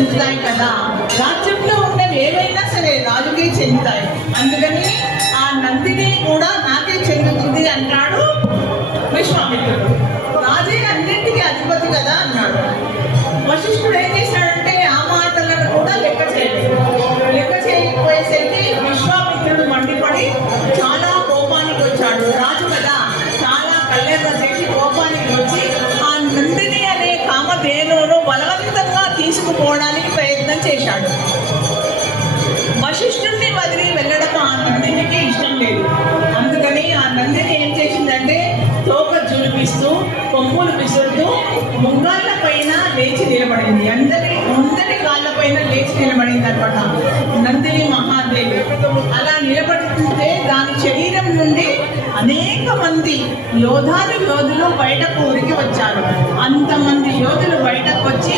చెందుతాయి కదా, రాజ్యంలో ఉన్నవి ఏవైనా సరే రాజుకే చెందుతాయి, అందుకని ఆ నందిని కూడా నాకే చెందుతుంది అంటాడు విశ్వామిత్రుడు. రాజే అన్నింటికీ అధిపతి కదా అన్నాడు. వశిష్ఠుడు ఏం చేశాడంటే ఆ మాటలను కూడా లెక్క చేయకపోయేసరికి విశ్వామిత్రుడు మండిపడి చాలా కోపానికి వచ్చాడు. రాజు కదా, చాలా కళ్ళెర్ర చేసి కోపానికి వచ్చి ఆ నందిని అనే కామధేనువును బలవంతంగా తీసుకుపోవడానికి ప్రయత్నం చేశాడు. వశిష్ఠుడిని వదిలి వెళ్ళడం ఆ నందినికి ఇష్టం లేదు. అందుకని ఆ నందిని ఏం చేసిందంటే తోక జులిపిస్తూ కొమ్ములు విసురుతూ ముంగాళ్ళ పైన లేచి నిలబడింది. ముందరి కాళ్ళ పైన లేచి నిలబడింది అనమాట నందిని మహాదేవి. అలా నిలబడితే దాని శరీరం నుండి అనేక మంది యోధులు బయటకు ఉరికి వచ్చారు. అంతమంది యోధులు బయటకు వచ్చి